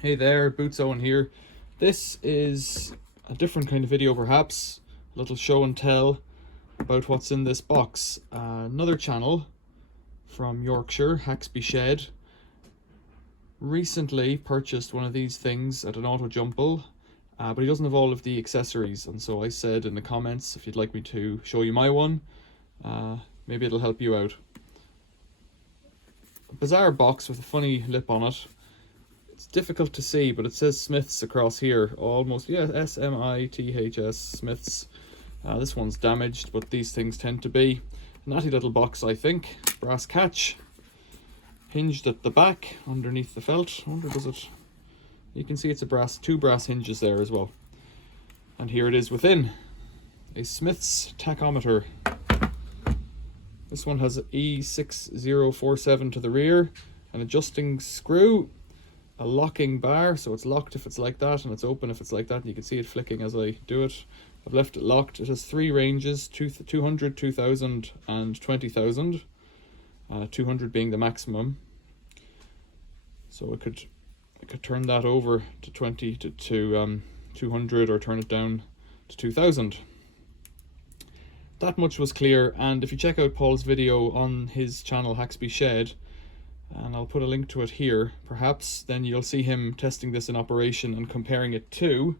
Hey there, Boots Owen here. This is a different kind of video perhaps, a little show and tell about what's in this box. Another channel from Yorkshire, Haxby Shed, recently purchased one of these things at an auto jumble, but he doesn't have all of the accessories, and so I said in the comments if you'd like me to show you my one, maybe it'll help you out. A bizarre box with a funny lip on it. It's difficult to see, but it says Smiths across here, almost, yeah, S-M-I-T-H-S, Smiths. This one's damaged, but these things tend to be. A natty little box, I think. Brass catch, hinged at the back, underneath the felt. I wonder, does it... You can see it's a two brass hinges there as well. And here it is within. A Smiths tachometer. This one has E6047 to the rear, an adjusting screw, a locking bar, so it's locked if it's like that, and it's open if it's like that, and you can see it flicking as I do it. I've left it locked. It has three ranges, 200, 2000 and 20,000, 200 being the maximum. So I could turn that over to 200 or turn it down to 2000. That much was clear, and if you check out Paul's video on his channel Haxby Shed, and I'll put a link to it here, perhaps, then you'll see him testing this in operation and comparing it to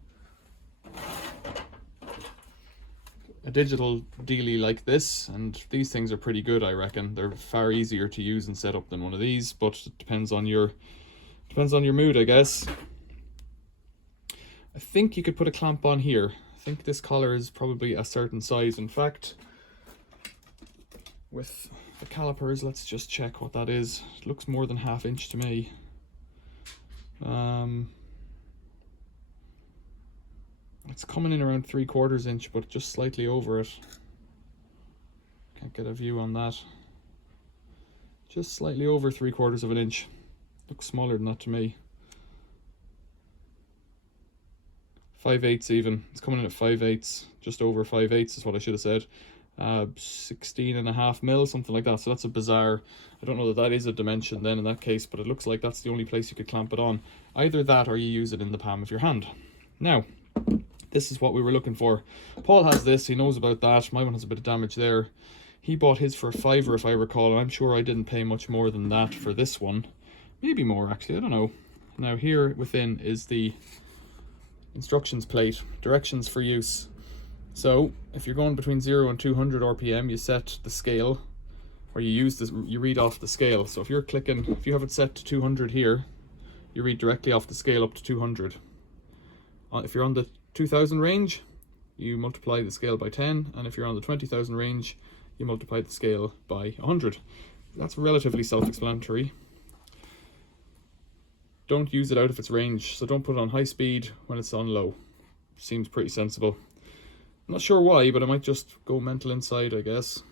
a digital dealie like this. And these things are pretty good, I reckon. They're far easier to use and set up than one of these, but it depends on your mood, I guess. I think you could put a clamp on here. I think this collar is probably a certain size. In fact, with the calipers, let's just check what that is. It looks more than ½ inch to me. It's coming in around 3/4 inch, but just slightly over it. Can't get a view on that. Just slightly over 3/4 inch. Looks smaller than that to me. 5/8 even. It's coming in at 5/8, just over 5/8 is what I should have said. 16.5 mil, something like that. So that's a bizarre, I don't know that is a dimension then in that case, but it looks like that's the only place you could clamp it on. Either that or you use it in the palm of your hand. Now, this is what we were looking for. Paul has this, he knows about that. My one has a bit of damage there. He bought his for £5 if I recall, and I'm sure I didn't pay much more than that for this one. Maybe more actually, I don't know. Now here within is the instructions plate, directions for use. So if you're going between 0 and 200 RPM, you set the scale, or you use this, you read off the scale. So if you're clicking, if you have it set to 200 here, you read directly off the scale up to 200. If you're on the 2000 range, you multiply the scale by 10, and if you're on the 20,000 range, you multiply the scale by 100. That's relatively self-explanatory. Don't use it out of its range, so don't put it on high speed when it's on low. Seems pretty sensible. I'm not sure why, but I might just go mental inside, I guess.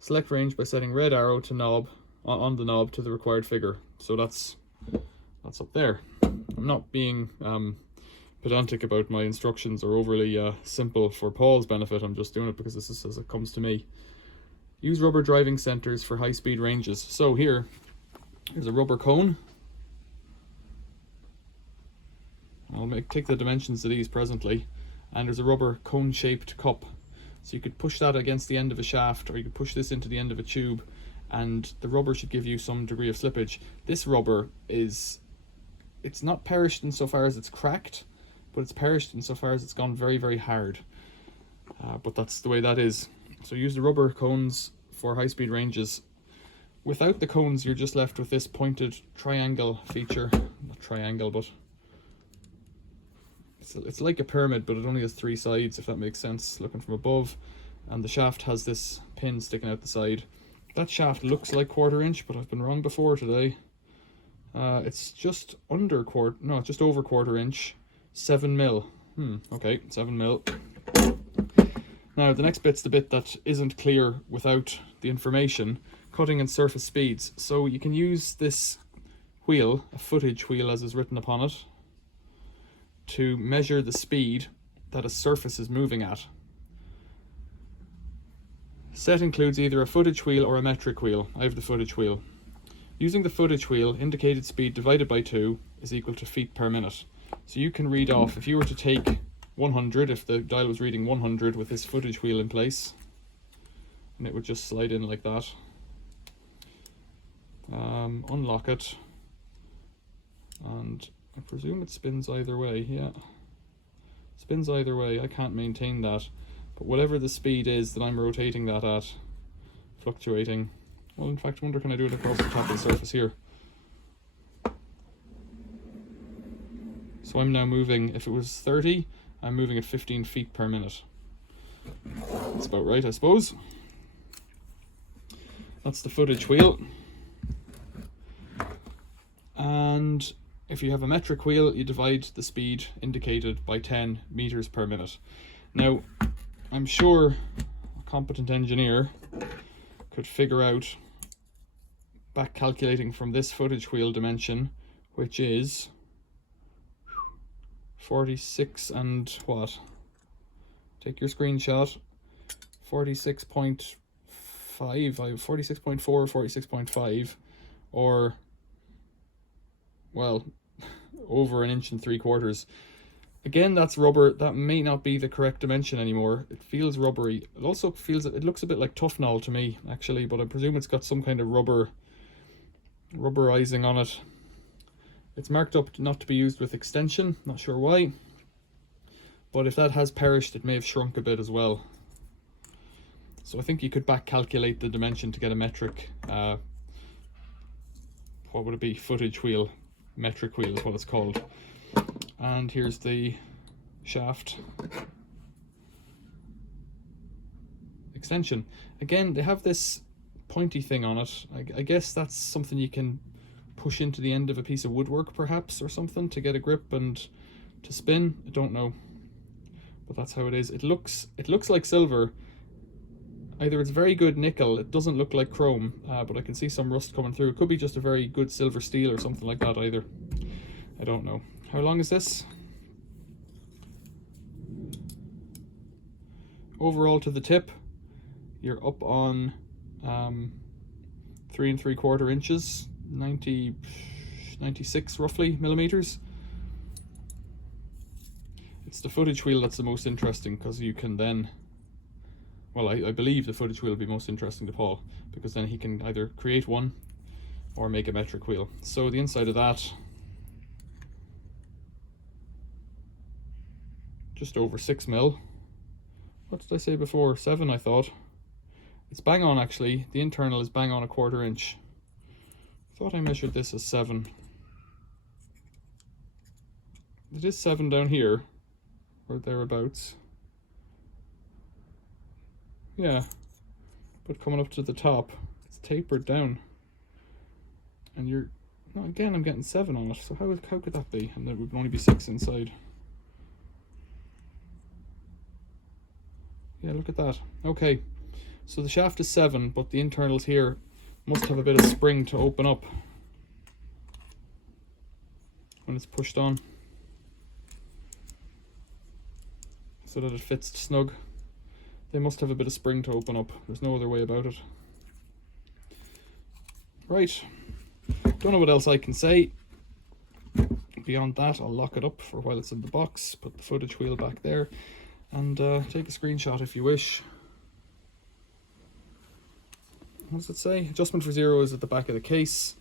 Select range by setting red arrow to knob on the knob to the required figure. So that's up there. I'm not being pedantic about my instructions or overly simple for Paul's benefit. I'm just doing it because this is as it comes to me. Use rubber driving centers for high-speed ranges. So here's a rubber cone. I'll take the dimensions of these presently. And there's a rubber cone-shaped cup. So you could push that against the end of a shaft, or you could push this into the end of a tube, and the rubber should give you some degree of slippage. This rubber it's not perished insofar as it's cracked, but it's perished insofar as it's gone very, very hard. But that's the way that is. So use the rubber cones for high-speed ranges. Without the cones, you're just left with this pointed triangle feature. Not triangle, but it's like a pyramid, but it only has 3 sides, if that makes sense, looking from above. And the shaft has this pin sticking out the side. That shaft looks like 1/4 inch, but I've been wrong before today. It's just under it's just over 1/4 inch. 7 mil. Okay, 7 mil. Now the next bit's the bit that isn't clear without the information. Cutting and surface speeds. So you can use this wheel, a footage wheel as is written upon it, to measure the speed that a surface is moving at. Set includes either a footage wheel or a metric wheel. I have the footage wheel. Using the footage wheel, indicated speed divided by 2 is equal to feet per minute. So you can read off, if you were to take 100, if the dial was reading 100 with this footage wheel in place, and it would just slide in like that. Unlock it, and I presume it spins either way. Yeah, spins either way. I can't maintain that, but whatever the speed is that I'm rotating that at, fluctuating. Well, in fact, I wonder, can I do it across the top of the surface here? So I'm now moving, if it was 30, I'm moving at 15 feet per minute. That's about right, I suppose. That's the footage wheel. And if you have a metric wheel, you divide the speed indicated by 10 meters per minute. Now, I'm sure a competent engineer could figure out, back calculating from this footage wheel dimension, which is 46 and what? Take your screenshot. 46.5, 46.4, 46.5, or, well, over 1 3/4 inches. Again, that's rubber. That may not be the correct dimension anymore. It feels rubbery. It also feels, it looks a bit like Tufnol to me, actually, but I presume it's got some kind of rubberizing on it. It's marked up not to be used with extension, not sure why, but if that has perished, it may have shrunk a bit as well. So I think you could back calculate the dimension to get a metric, what would it be, footage wheel, metric wheel is what it's called. And here's the shaft extension. Again, they have this pointy thing on it. I guess that's something you can push into the end of a piece of woodwork perhaps, or something, to get a grip and to spin. I don't know, but that's how it is. It looks like silver. Either it's very good nickel, it doesn't look like chrome, but I can see some rust coming through. It could be just a very good silver steel or something like that either. I don't know. How long is this? Overall to the tip, you're up on 3 3/4 inches, 96 roughly millimeters. It's the footage wheel that's the most interesting, because you can then, well, I believe the footage wheel will be most interesting to Paul, because then he can either create one or make a metric wheel. So the inside of that, just over 6 mil. What did I say before? 7, I thought. It's bang on, actually. The internal is bang on 1/4 inch. I thought I measured this as 7. It is 7 down here, or thereabouts. Yeah, but coming up to the top, it's tapered down. And you're, no, again, I'm getting 7 on it. So how could that be? And there would only be 6 inside. Yeah, look at that. Okay, so the shaft is 7, but the internals here must have a bit of spring to open up when it's pushed on, so that it fits snug. They must have a bit of spring to open up. There's no other way about it. Right, don't know what else I can say. Beyond that, I'll lock it up for while it's in the box, put the footage wheel back there, and take a screenshot if you wish. What does it say? Adjustment for 0 is at the back of the case,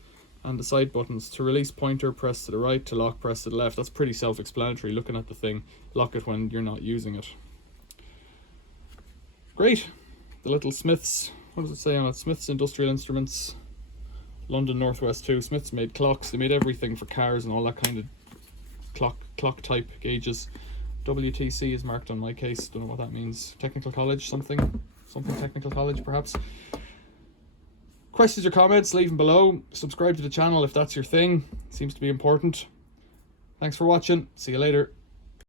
and the side buttons. To release pointer, press to the right. To lock, press to the left. That's pretty self-explanatory looking at the thing. Lock it when you're not using it. Great. The little Smiths, what does it say on it? Smiths Industrial Instruments, London Northwest 2. Smiths made clocks. They made everything for cars and all that kind of clock type gauges. WTC is marked on my case. Don't know what that means. Technical college, something technical college perhaps. Questions or comments, leave them below. Subscribe to the channel if that's your thing. Seems to be important. Thanks for watching. See you later.